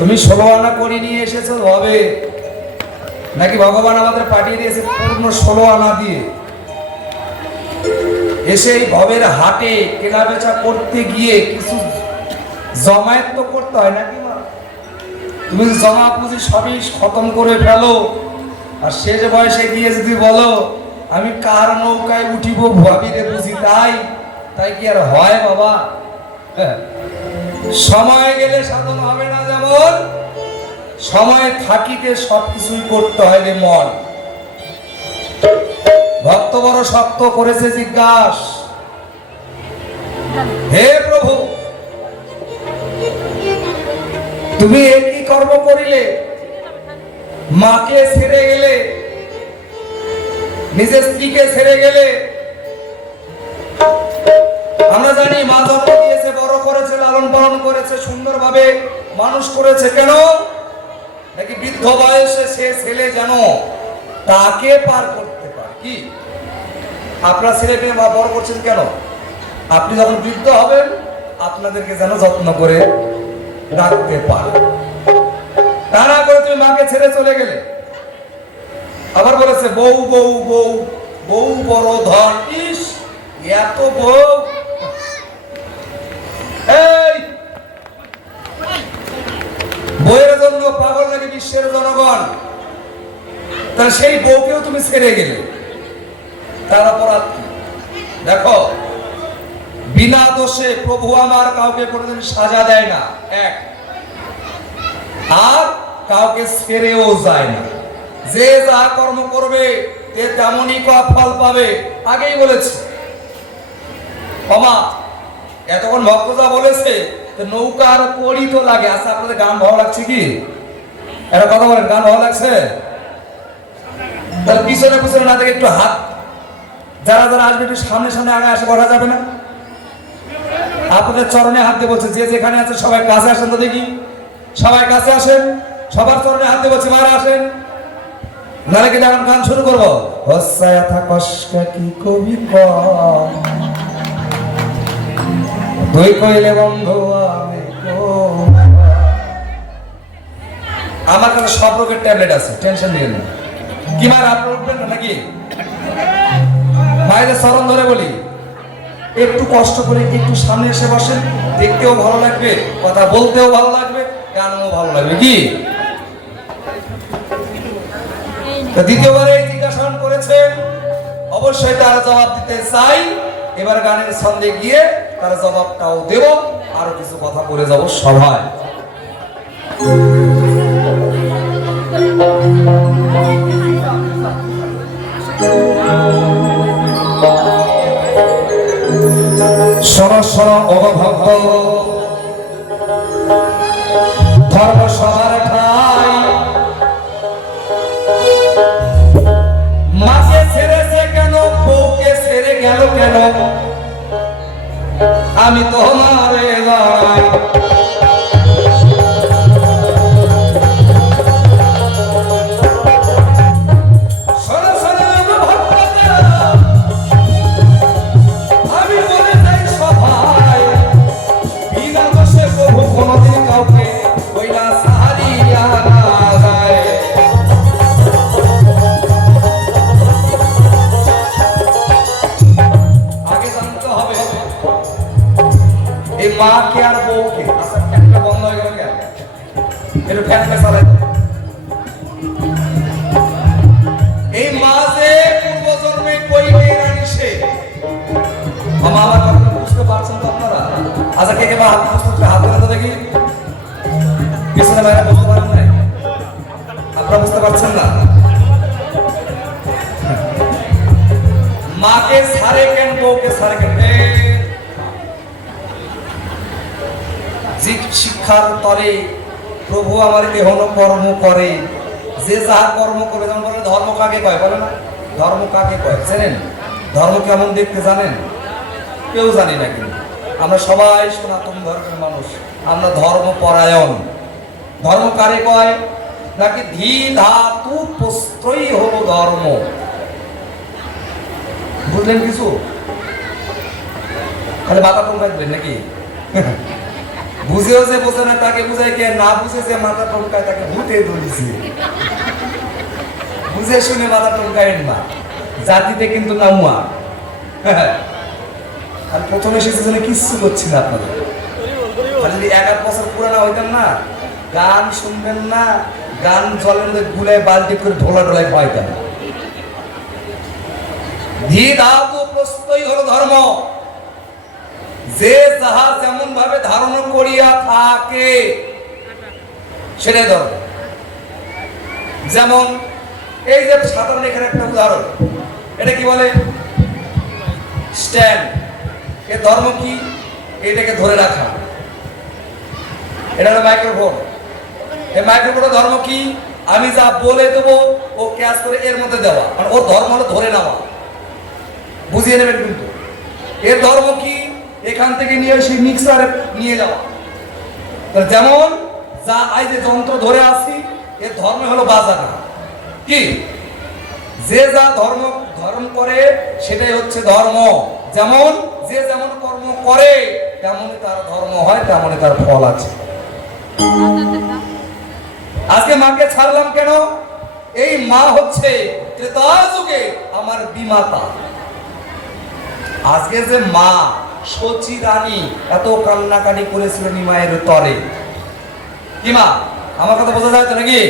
তুমি 16 আনা করে নিয়ে এসেছো হবে নাকি ভগবান আমাদের পাঠিয়ে দিয়েছে পূর্ণ 16 আনা দিয়ে? এসে এই ভবের হাটে কেনা বেচা করতে গিয়ে কিছু জমায়েত তো করতে হয় নাকি মা? তুমি জমা পুঁজি সবই খতম করে ফেলো, আর শেষ বয়সে গিয়ে যদি বলো আমি কার নৌকায় উঠিব ভাবিরে বুঝি তাই, তাই কি আর হয় বাবা? সময় গেলে সাধন হবে না, যেমন সময় থাকিতে সবকিছুই করতে হয় রে মন। ভক্ত বড় শক্ত করেছে জিজ্ঞাস, হে প্রভু তুমি একই কর্ম করিলে, মাকে ছেড়ে গেলে, নিজের স্ত্রীকে ছেড়ে গেলে। আমরা জানি মা জন্ম দিয়েছে, বড় করেছে, লালন পালন করেছে, সুন্দরভাবে মানুষ করেছে, কেন নাকি বৃদ্ধ বয়সে সে ছেলে যেন তাকে পার করতে পারে। কি আপনার ছেলেকে মা বড় করছেন কেন? আপনি যখন বৃদ্ধ হবেন আপনাদেরকে যেন যত্ন করে রাখতে পারে। তা না করে তুমি মাকে ছেড়ে চলে গেলে। আবার বলেছে বউ বউ বউ বউ বড় ধন। ইস এত বউ, এই বউয়ের জন্য পাগল নাকি বিশ্বের জনগণ? তা সেই বউকেও তুমি ছেড়ে গেলে, তার অপরাধ কি? দেখো বিনা দোষে প্রভু আমার কাউকে কোনোদিন সাজা দেয় না, এক, আর কাউকে ছেড়েও যায় না। যে যা কর্ম করবে সে তেমনই ফল পাবে। আগেই বলেছে এতক্ষণ ভক্তরা বলেছে নৌকার কড়ি তো লাগে। আচ্ছা আপনাদের গান ভালো লাগছে কি? একটা কথা বলেন, গান ভালো লাগছে? তাহলে পিছনে পিছনে না দেখে একটু হাত, যারা যারা আসবে একটু সামনে সামনে আগে আসে, বলা যাবে না? আপনাদের চরণে হাত দিয়ে বলছে, যে যেখানে আছে সবাই কাছে আসেন তো দেখি, সবাই কাছে আসেন, সবার চরণে হাত দিয়ে বলছে মারা আসেন, নাহলে কিন্তু এখন গান শুরু করবো। হসায়া থাকসকা কি কবি তুই কইলে বন্ধু আমি আমার কাছে সব রোগের ট্যাবলেট আছে, টেনশন নিয়ে নেই। কি মার আপনার উঠবেন না নাকি? মায়েদের চরণ ধরে বলি একটু কষ্ট করে একটু সামনে এসে বসেন, দেখতেও ভালো লাগবে, কথা বলতেও ভালো লাগবে, গানও ভালো লাগবে। কি দ্বিতীয়বারে জিজ্ঞাসা করেছেন, অবশ্যই তার জবাব দিতে চাই। এবার গানের ছন্দে গিয়ে তার জবাবটাও দেব, আরো কিছু কথা বলে যাব সভায়। সরসর অভক্ত ধর্ম সবার ঠাই, মাকে ছেড়েছে কেন, বউকে ছেড়ে গেল কেন, আমি তোমারে জানাই। মাকে আর বউকে, আচ্ছা একটা বন্ধ হয়ে গেল কেন? একটু ফ্যান চালায়। এই মা যে পূর্বজন্মে কই মেয়েরা নিছে, আমার কথা বুঝতে পারছেন তো আপনারা? আচ্ছা কে কে বা হাত বুঝতে, হাত ধরে তো দেখি। পিছনে বাইরে বুঝতে পারেন না? আপনারা বুঝতে পারছেন না? মাকে ছাড়ে কেন, বউকে ছাড়ে কেন? শিক্ষার তরে প্রভু আমার দেহন কর্ম করে, যে যাহা কর্ম করে। যেমন বলে ধর্ম কাকে কয়, বলে না? ধর্ম কাকে কয় জানেন? ধর্ম কেমন দেখতে জানেন? কেউ জানি না, কিন্তু আমরা সবাই সনাতন ধর্মের মানুষ, আমরা ধর্ম পরায়ণ। ধর্ম কারে কয় নাকি ধী ধাতু প্রস্ত্রয়ী হলো ধর্ম। বুঝলেন কিছু? তাহলে মাথা কম রাখবেন নাকি? বুঝেও যে বোঝে না তাকে বুঝাই কে, না বুঝে যে মাথা টনকায় তাকে ভূতে ধরেছে। বুঝে শুনে মাথা টনকায় না, জাতিতে কিন্তু নামুয়া। আর প্রথমে এসেছে জন্য কিচ্ছু করছি না আপনাদের। আর যদি 1-8 বছর পুরানা হইতেন না, গান শুনবেন না, গান জলের মধ্যে গুলায় বালতি করে ঢোলা ঢোলায় পাইতেন। ধী ধাতু প্রস্তই হলো ধর্ম। যে যাহা যেমন ভাবে ধারণ করিয়া থাকে সেটাই ধর্ম। যেমন এই যে সাধারণ এখানে একটা উদাহরণ, এটা কি বলে? স্ট্যান্ড। এর ধর্ম কি? এটাকে ধরে রাখা। এটা হলো মাইক্রোফোন। এই মাইক্রোফোনের ধর্ম কি? আমি যা বলে দেবো ও ক্যাচ করে এর মধ্যে দেওয়া, মানে ওর ধর্ম হলো ধরে নেওয়া। বুঝিয়ে নেবেন কিন্তু। এর ধর্ম কি? এখান থেকে নিয়ে সেই মিক্সারে নিয়ে যাওয়া। যেমন যা এই যে যন্ত্র ধরে আসি, এর ধর্ম হলো বাজানো। কি? যে যা ধর্ম ধর্ম করে সেটাই হচ্ছে ধর্ম। যেমন যে যেমন কর্ম করে তেমনই তার ধর্ম হয়, তেমনই তার ফল আছে। আজকে মাকে ছাড়লাম কেন? এই মা হচ্ছে ত্রেতা যুগে আমার বিমাতা। আজকে যে মা সচি রানী এত কান্নাকাটি করেছিল নিমায়ের তরে, কি মা? আমার কথা বোঝা যায় তো নাকি?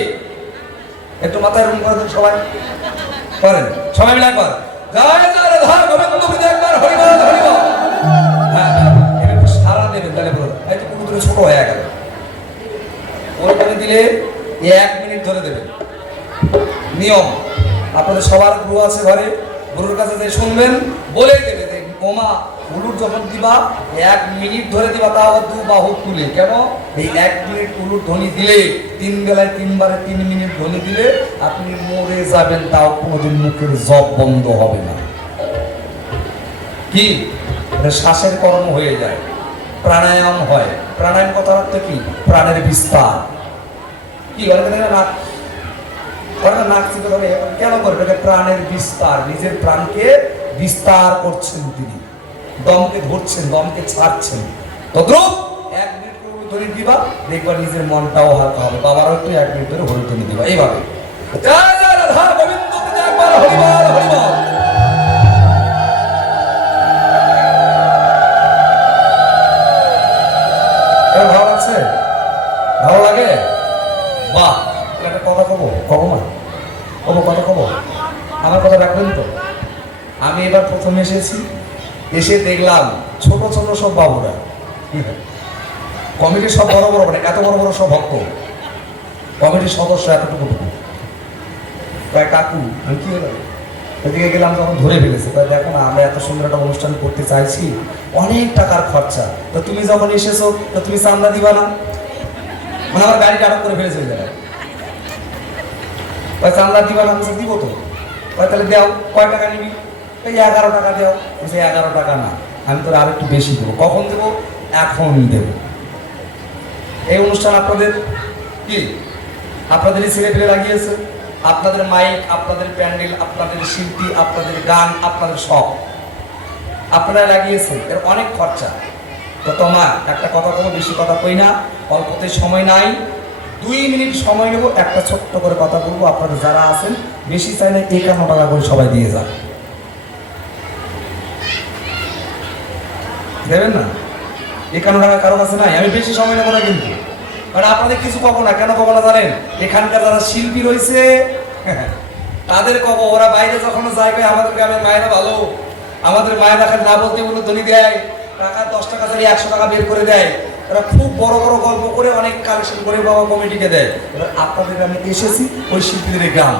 একটু মাথায় রুম করে দেন সবাই, করেন সবাই মিলে করেন। জয় জয় রাধা গোবিন্দ হরি একবার হরি বল হরি বল। হ্যাঁ একটু সারা দেবেন, তাহলে বলুন এই তো পুরো ছোট হয়ে গেল। ওইখানে দিলে 1 মিনিট ধরে দেবেন। নিয়ম আপনাদের সবার গুরু আছে ঘরে, গুরুর কাছে যে শুনবেন বলে দেবে যে ওমা উলুর যখন দিবা 1 মিনিট ধরে দিবা, তাও 2 বাহু তুলে। কেন? এই 1 মিনিট উলুর ধ্বনি দিলে 3 বেলায় 3 বারে 3 মিনিট ধ্বনি দিলে আপনি মরে যাবেন, তাও কোনোদিন মুখের জব বন্ধ হবে না। কি? এটা শ্বাসের কর্ম হয়ে যায়, প্রাণায়াম হয়। প্রাণায়াম কথার অর্থ কি? প্রাণের বিস্তার। কি নাক চিপে ধরে কেন করবে? প্রাণের বিস্তার। নিজের প্রাণকে বিস্তার করছেন তিনি, দমকে ধরছেন, দমকে ছাড়ছেন। তদ্রুপ 1 মিনিট করে ধরে দিবা, দেখবা নিজের মনটাও হালকা হবে। বাবারও একটু 1 মিনিট ধরে হরি ধরে দিবা। এইভাবে জয় জয় রাধা গোবিন্দ একবার হরি বল হরি বল। ভালো লাগছে? ভালো লাগে? বাহ! একটা কথা কব, কব না? কব কথা কব? আমার কথা রাখবেন তো? আমি এবার প্রথম এসেছি, এসে দেখলাম ছোট ছোট সব বাবুরা, কমিটির সব বড় বড়, মানে এত বড় বড় সব ভক্ত, কমিটির সদস্য এতটুকু প্রায় কাকু। আমি কি হলো ওদিকে গেলাম, তখন ধরে ফেলেছে। তাই দেখো না, আমরা এত সুন্দর একটা অনুষ্ঠান করতে চাইছি, অনেক টাকার খরচা, তো তুমি যখন এসেছো তো তুমি চান্দা দিবা না? মানে আমার গাড়িটা আটক করে ফেলেছে ওই জায়গায়। চান্দা দিবা না? দিব তো। তাহলে দেও, কয় টাকা নিবি? এই 11 টাকা দেও। 11 টাকা না, আমি তোর আর একটু বেশি দেবো। কখন দেবো? এখন দেবো। এই অনুষ্ঠান আপনাদের কি? আপনাদেরই ছেলে পেলে লাগিয়েছে, আপনাদের মাইক, আপনাদের প্যান্ডেল, আপনাদের শিল্পী, আপনাদের গান, আপনাদের সব আপনারা লাগিয়েছেন। এর অনেক খরচা। তো তোমার একটা কথা বলবো, বেশি কথা কই না, অল্পতে সময় নাই, 2 মিনিট সময় নেবো, একটা ছোট্ট করে কথা বলবো। আপনাদের যারা আছেন বেশি চাইলে 51 টাকা করে সবাই দিয়ে যান, দেবেন না? 51 টাকা কারো কাছে নাই। আমি বেশি সময় নেবো না কিন্তু, কারণ আপনাদের কিছু কবো না। কেন কবো না জানেন? এখানকার যারা শিল্পী রয়েছে তাদের কবো। ওরা বাইরে যখন যায়, আমাদের গ্রামের মায়েরা ভালো, আমাদের মায়েরা খালি না বলতে বলে ধনী দেয়, টাকা 10 টাকা চাই 100 টাকা বের করে দেয়। ওরা খুব বড় বড় গল্প করে অনেক কালেকশন করে বাবা কমিটিকে দেয়। এবার আপনাদের গ্রামে এসেছি, ওই শিল্পীদের গ্রাম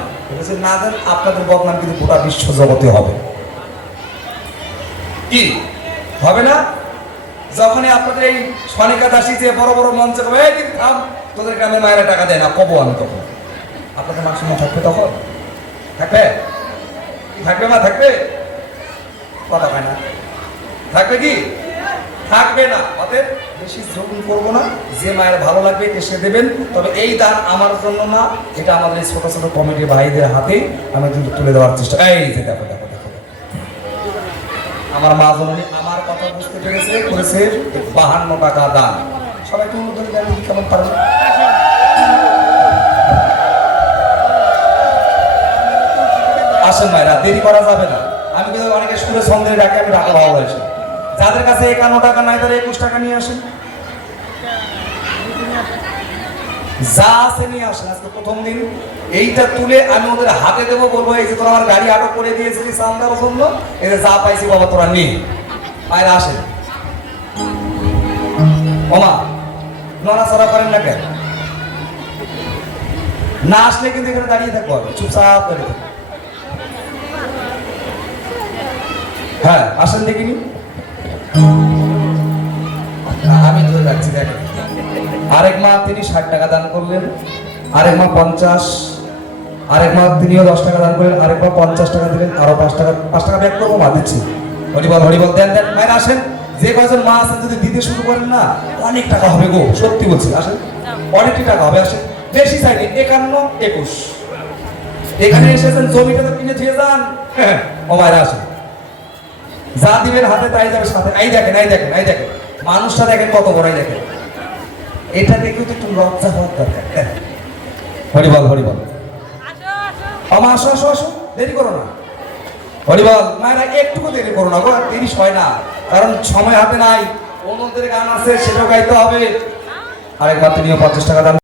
না দেন, আপনাদের বদনাম কিন্তু গোটা বিশ্ব জগতে হবে। কি হবে না? যখনই আপনাদের এই সনিকা দাসী যে বড় বড় মঞ্চে থাম, তোদের গ্রামের মায়েরা টাকা দেয় না, কবো আমি তখন আপনাদের মান সম্মান থাকবে? তখন থাকবে? থাকবে না? থাকবে? কথা হয় না, থাকবে কি? থাকবে না। অতএব বেশি জোর করবো না, যে মায়ের ভালো লাগবে এসে দেবেন। তবে এই দান আমার জন্য না, এটা আমাদের এই ছোট ছোট কমিটির ভাইদের হাতে আমি কিন্তু তুলে দেওয়ার চেষ্টা। এই যে দেখো দেখো দেখো, আমার মা জননী আমার কথা বুঝতে পেরেছে, করেছে 52 টাকা দান। সবাই একটু কেমন পারেন। আসেন মায়েরা, দেরি করা যাবে না। আমি কিন্তু অনেকে সুরে সন্দেহে ডাকে, আমি ডাকা ভালো হয়েছে। যাদের কাছে 51 টাকা নাই তারা 21 টাকা নিয়ে আসেন, যা আছে নিয়ে আসেন। আজকে প্রথম দিন, এইটা তুলে আমি ওদের হাতে দেবো, বলবো এই যে তোরা আমার গাড়ি আটক করে দিয়েছিলি সান্দার জন্য, এই যে যা পাইছি বাবা তোরা নিয়ে মায়েরা আসেন। মামা নড়াচড়া করেন না কেন? না আসলে কিন্তু এখানে দাঁড়িয়ে থাকবো, হবে চুপচাপ করে থাকবো। হ্যাঁ আসেন দেখিনি, আমি ধরে রাখছি। দেখেন আরেক মা তিনি 60 টাকা দান করলেন, আরেক মা 50, আরেক মা তিনিও 10 টাকা দান করলেন, আরেক মা 50 টাকা দিলেন, আরো 5 টাকা ব্যাক করবো, মা দিচ্ছি। হরিবল হরিবল, দেন দেন মায়ের আসেন। যে কয়জন মা আছেন যদি দিতে শুরু করেন না, অনেক টাকা হবে গো, সত্যি বলছি। আসেন, অনেকটি টাকা হবে। আসেন, বেশি চাইনি, 51, 21। এখানে এসেছেন জমিটা তো কিনে দিয়ে যান। ও মায়েরা আসেন, যা দিবেন হাতে তাই যাবে সাথে। এই দেখেন, এই দেখেন, এই দেখেন মানুষটা দেখেন কত বড়, এই দেখেন। এটা দেখেও তো একটু লজ্জা হওয়ার দরকার। হরিবল হরিবল, আমার আসো আসো আসো, দেরি করো না। হরিবল মায়েরা, একটুকু দেরি করো না গো, আর দেরি হয় না, কারণ সময় হাতে নাই। অন্যদের গান আছে, সেটাও গাইতে হবে। আরেকবার তিনিও 50 টাকা দাম